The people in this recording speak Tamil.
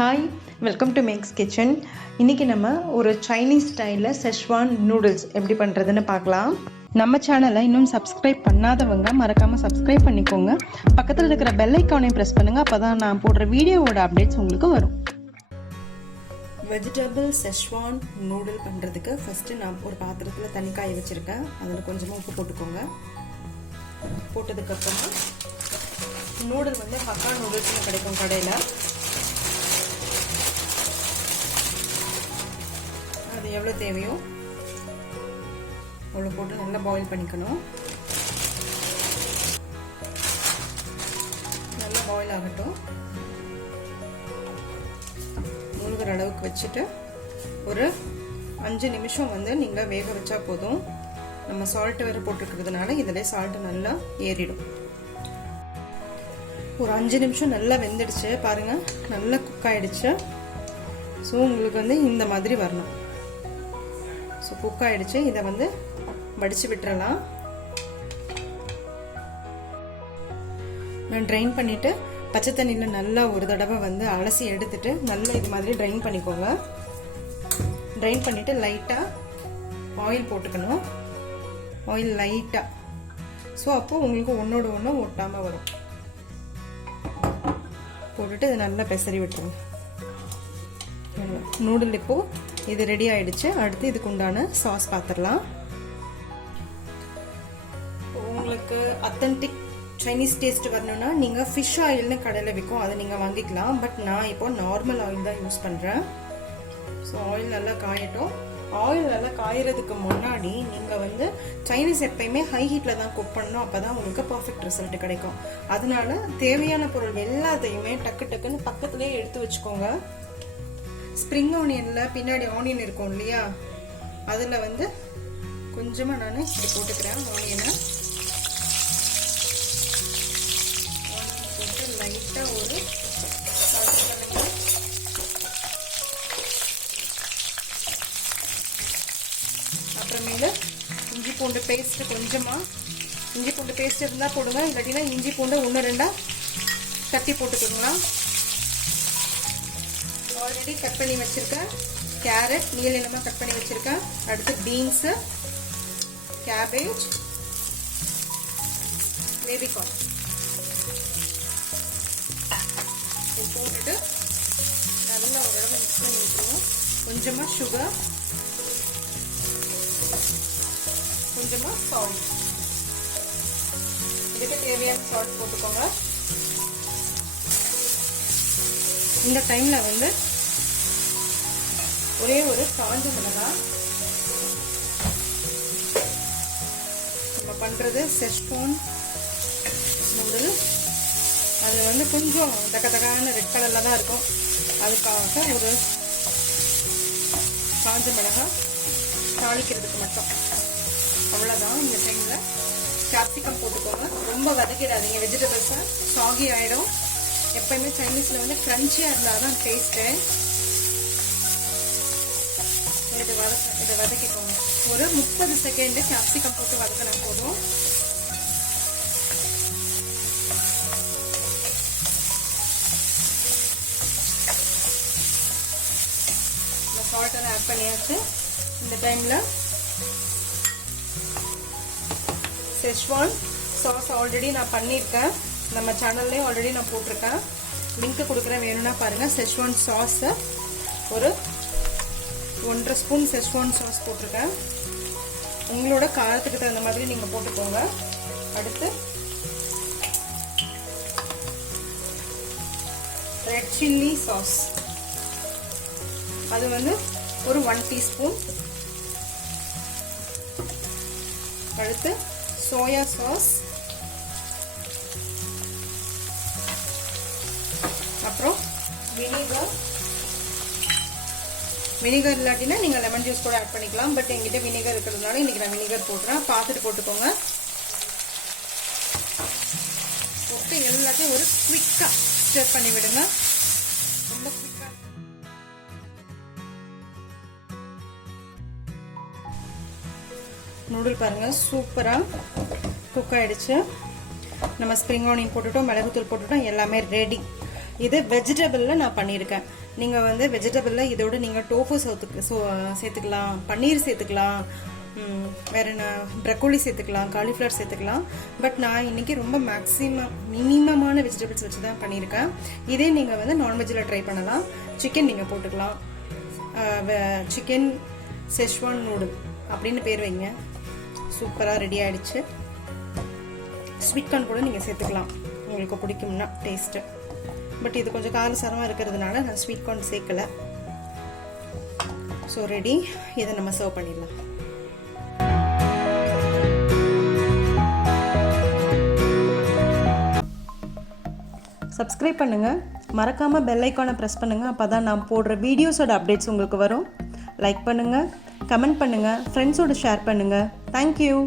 Hi, welcome to Max kitchen. இன்றைக்கி நம்ம ஒரு சைனீஸ் ஸ்டைலில் செஷ்வான் நூடுல்ஸ் எப்படி பண்ணுறதுன்னு பார்க்கலாம். நம்ம சேனலை இன்னும் சப்ஸ்கிரைப் பண்ணாதவங்க மறக்காமல் சப்ஸ்கிரைப் பண்ணிக்கோங்க. பக்கத்தில் இருக்கிற பெல் ஐக்கானையும் ப்ரெஸ் பண்ணுங்கள். அப்போ தான் நான் போடுற வீடியோவோட அப்டேட்ஸ் உங்களுக்கு வரும். வெஜிடபிள் செஷ்வான் நூடுல் பண்ணுறதுக்கு ஃபஸ்ட்டு நான் ஒரு பாத்திரத்தில் தண்ணி காய வச்சுருக்கேன். அதில் கொஞ்சமாக உப்பு போட்டுக்கோங்க. போட்டதுக்கப்புறமா நூடுல் வந்து ஹக்கா நூடுல்ஸ்னு கிடைக்கும் கடையில். அது எவ்வளோ தேவையோ அவ்வளோ போட்டு நல்லா பாயில் பண்ணிக்கணும். நல்லா பாயில் ஆகட்டும். முழுகிற அளவுக்கு வச்சுட்டு ஒரு 5 நிமிஷம் வந்து நீங்கள் வேக வச்சா போதும். நம்ம சால்ட் வேறு போட்டுருக்கிறதுனால இதில் சால்ட்டு நல்லா ஏறிடும். ஒரு 5 நிமிஷம் நல்லா வெந்துடுச்சு பாருங்கள், நல்லா குக் ஆகிடுச்சு. ஸோ உங்களுக்கு வந்து இந்த மாதிரி வரணும். ஸோ குக் ஆகிடுச்சு. இதை வந்து வடித்து விட்டுறலாம். நான் ட்ரைன் பண்ணிவிட்டு பச்சை தண்ணியில் நல்லா ஒரு தடவை வந்து அலசி எடுத்துட்டு நல்லா இது மாதிரி ட்ரைன் பண்ணிக்கோங்க. ட்ரைன் பண்ணிவிட்டு லைட்டாக ஆயில் போட்டுக்கணும். ஆயில் லைட்டாக. ஸோ அப்போது உங்களுக்கு ஒன்றோட ஒன்று ஒட்டாமல் வரும். போட்டுட்டு இதை நல்லா பெசரி விட்டுருங்க. நூடுல் இப்போது இது ரெடி ஆயிடுச்சு. அடுத்து இதுக்கு உண்டான சாஸ் பார்த்துடலாம். உங்களுக்கு அத்தன்டிக் சைனீஸ் டேஸ்ட் வரணும்னா நீங்கள் ஃபிஷ் ஆயில்னு கடையில் விற்கும், அதை நீங்கள் வாங்கிக்கலாம். பட் நான் இப்போ நார்மல் ஆயில் தான் யூஸ் பண்ணுறேன். ஸோ ஆயில் நல்லா காயட்டும். ஆயில் நல்லா காயறதுக்கு முன்னாடி நீங்கள் வந்து சைனீஸ் எப்பயுமே ஹை ஹீட்டில் தான் குக் பண்ணணும். அப்போ தான் உங்களுக்கு பர்ஃபெக்ட் ரிசல்ட் கிடைக்கும். அதனால தேவையான பொருள் எல்லாத்தையுமே டக்கு டக்குன்னு பக்கத்துலேயே எடுத்து வச்சுக்கோங்க. ஸ்ப்ரிங் ஆனியனில் பின்னாடி ஆனியன் இருக்கும் இல்லையா, அதில் வந்து கொஞ்சமாக நான் இப்படி போட்டுக்கிறேன். ஆனியனை போட்டு லைட்டாக ஒரு அப்புறமேல இஞ்சி பூண்டு பேஸ்ட்டு கொஞ்சமாக, இஞ்சி பூண்டு பேஸ்ட் இருந்தால் போடுங்க, இல்லாட்டினா இஞ்சி பூண்டு 1-2 தட்டி போட்டுக்கோங்களா. ஆல்ரெடி கட் பண்ணி வச்சிருக்கேன் கேரட், நீல நிலமாக கட் பண்ணி வச்சிருக்கேன். அடுத்து பீன்ஸு, கேபேஜ், பேபிகார்ன் போட்டுட்டு நல்லா ஒரு தடவை மிக்ஸ் பண்ணி விட்டுருவோம். கொஞ்சமாக சுகர், கொஞ்சமாக சால்ட், இதுக்கு தேவையான சால்ட் போட்டுக்கோங்க. இந்த டைமில் வந்து ஒரே ஒரு காஞ்ச மிளகாய், நம்ம பண்ணுறது செஷ்வான் நூடுல், அது வந்து கொஞ்சம் தக்கத்தக்கான ரெட் கலரில் தான் இருக்கும். அதுக்காக ஒரு காஞ்ச மிளகாய் தாளிக்கிறதுக்கு மட்டும், அவ்வளோதான். இந்த டைமில் கேப்சிகம் போட்டுக்கோங்க. ரொம்ப வதக்கிடாதீங்க, வெஜிடபிள்ஸை சாகி ஆகிடும். எப்பயுமே சைனீஸில் வந்து க்ரன்ச்சியாக இருந்தால் தான் டேஸ்ட்டு. இதை வதக்கிக்கோங்க. ஒரு 30 செகண்டு கேப்சிகம் போட்டு வதக்கினா போதும். சால்ட்டை ஆட் பண்ணியாச்சு. இந்த டைமில் செஷ்வான் சாஸ் ஆல்ரெடி நான் பண்ணியிருக்கேன். நம்ம சேனல்லையும் ஆல்ரெடி நான் போட்டிருக்கேன், லிங்க் கொடுக்குறேன், வேணும்னா பாருங்கள். செஷ்வான் சாஸை ஒரு 1.5 ஸ்பூன் செஷ்வான் சாஸ் போட்டிருக்கேன். உங்களோட காரத்துக்கு தகுந்த மாதிரி நீங்கள் போட்டுக்கோங்க. அடுத்து ரெட் சில்லி சாஸ், அது வந்து ஒரு 1 டீஸ்பூன். அடுத்து சோயா சாஸ், அப்புறம் வினிகர். வினிகர் இல்லாட்டினா நீங்கள் லெமன் ஜூஸ் கூட ஆட் பண்ணிக்கலாம். பட் என்கிட்ட வினிகர் இருக்கிறதுனால இன்றைக்கி நான் வினிகர் போட்டுறேன். பார்த்துட்டு போட்டுக்கோங்க. போட்டு எல்லாத்தையும் ஒரு குவிக்காக ஸ்டர் பண்ணி விடுங்க. ரொம்ப குவிக்காக. நூடுல் பாருங்கள் சூப்பராக குக் ஆகிடுச்சு. நம்ம ஸ்ப்ரிங் ஆனியன் போட்டுட்டோம், மிளகுத்தூள் போட்டுட்டோம், எல்லாமே ரெடி. இது வெஜிடபிளில் நான் பண்ணியிருக்கேன். நீங்கள் வந்து வெஜிடபிளில் இதோட நீங்கள் டோஃபு சேர்த்துக்கலாம், பன்னீர் சேர்த்துக்கலாம், வேறு என்ன ப்ரக்கோலி சேர்த்துக்கலாம், காலிஃப்ளவர் சேர்த்துக்கலாம். பட் நான் இன்றைக்கி ரொம்ப மினிமமான வெஜிடபிள்ஸ் வச்சு தான் பண்ணியிருக்கேன். இதே நீங்கள் வந்து நான்வெஜ்ஜில் ட்ரை பண்ணலாம். சிக்கன் நீங்கள் போட்டுக்கலாம். சிக்கன் செஷ்வான் நூடுல் அப்படின்னு பேர் வைங்க. சூப்பராக ரெடி ஆகிடுச்சு. ஸ்வீட் கார்ன் கூட நீங்கள் சேர்த்துக்கலாம் உங்களுக்கு பிடிக்கும்னா டேஸ்ட்டு. பட் இது கொஞ்சம் காரசாரமாக இருக்கிறதுனால நான் ஸ்வீட் கார்ன் சேர்க்கலை. So ready. இதை நம்ம சர்வ் பண்ணிடலாம். சப்ஸ்கிரைப் பண்ணுங்கள், மறக்காமல் பெல் ஐக்கானை ப்ரெஸ் பண்ணுங்கள். அப்போ தான் நான் போடுற வீடியோஸோட அப்டேட்ஸ் உங்களுக்கு வரும். லைக் பண்ணுங்கள், கமெண்ட் பண்ணுங்கள், ஃப்ரெண்ட்ஸோடு ஷேர் பண்ணுங்கள். தேங்க்யூ.